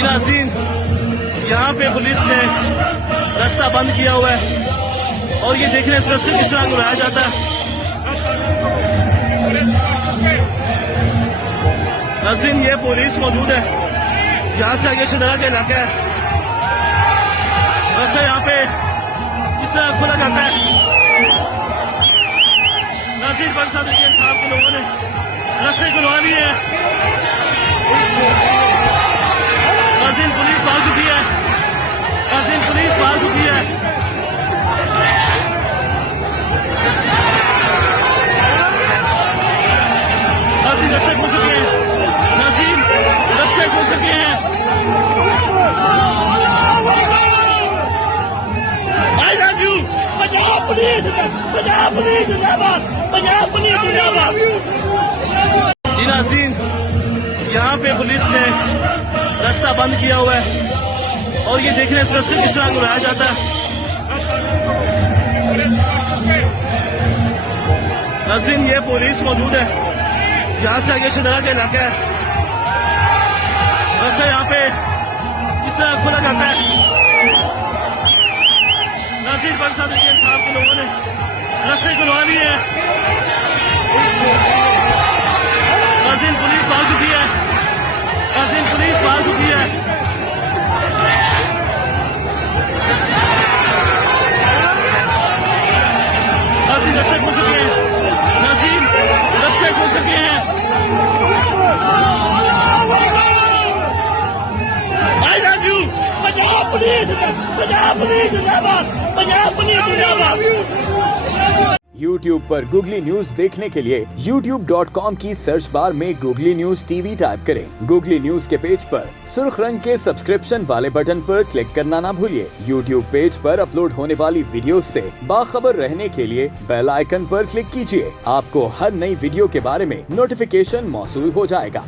जी नाज़रीन, यहाँ पे पुलिस ने रास्ता बंद किया हुआ है और ये देख रहे हैं इस रास्ते किस तरह घुराया जाता है। नाज़रीन, ये पुलिस मौजूद है, यहाँ से आगे शदरा का इलाका है। रास्ता यहाँ पे इस तरह खोला जाता है। नाज़रीन, पाकिस्तान तहरीक इंसाफ के लोगों ने रास्ते खुलवा लिए हैं। नाज़रीन, पुलिस आ चुकी है। नाज़रीन, पुलिस आ चुकी है। नाज़रीन, रास्ते खुल चुके हैं। नाज़रीन, रास्ते खुल चुके हैं। I love you Punjab police, Punjab police जिंदाबाद, पंजाब पुलिस जिंदाबाद। जी नाज़रीन, यहाँ पे पुलिस ने रास्ता बंद किया हुआ है और ये देख रहे हैं इस रास्ते किस तरह घुराया जाता है। नाज़रीन, ये पुलिस मौजूद है, यहाँ से आगे शदरा का इलाका है। रास्ता यहाँ पे इस तरह खोला जाता है। नाज़रीन, पाकिस्तान तहरीक इंसाफ के लोगों ने रास्ते खुलवा लिए हैं। नाज़रीन, पुलिस आ चुकी है। नाज़रीन, पुलिस आ चुकी है। नाज़रीन, रास्ते खुल चुके हैं। नाज़रीन, रास्ते खुल चुके हैं। I love you Punjab police, Punjab police जिंदाबाद, पंजाब पुलिस जिंदाबाद। YouTube पर गूगली न्यूज देखने के लिए youtube.com की सर्च बार में गूगली न्यूज टीवी टाइप करें। गूगली न्यूज के पेज पर सुर्ख रंग के सब्सक्रिप्शन वाले बटन पर क्लिक करना ना भूलिए। YouTube पेज पर अपलोड होने वाली वीडियोस से बाखबर रहने के लिए बेल आइकन पर क्लिक कीजिए। आपको हर नई वीडियो के बारे में नोटिफिकेशन मौसूल हो जाएगा।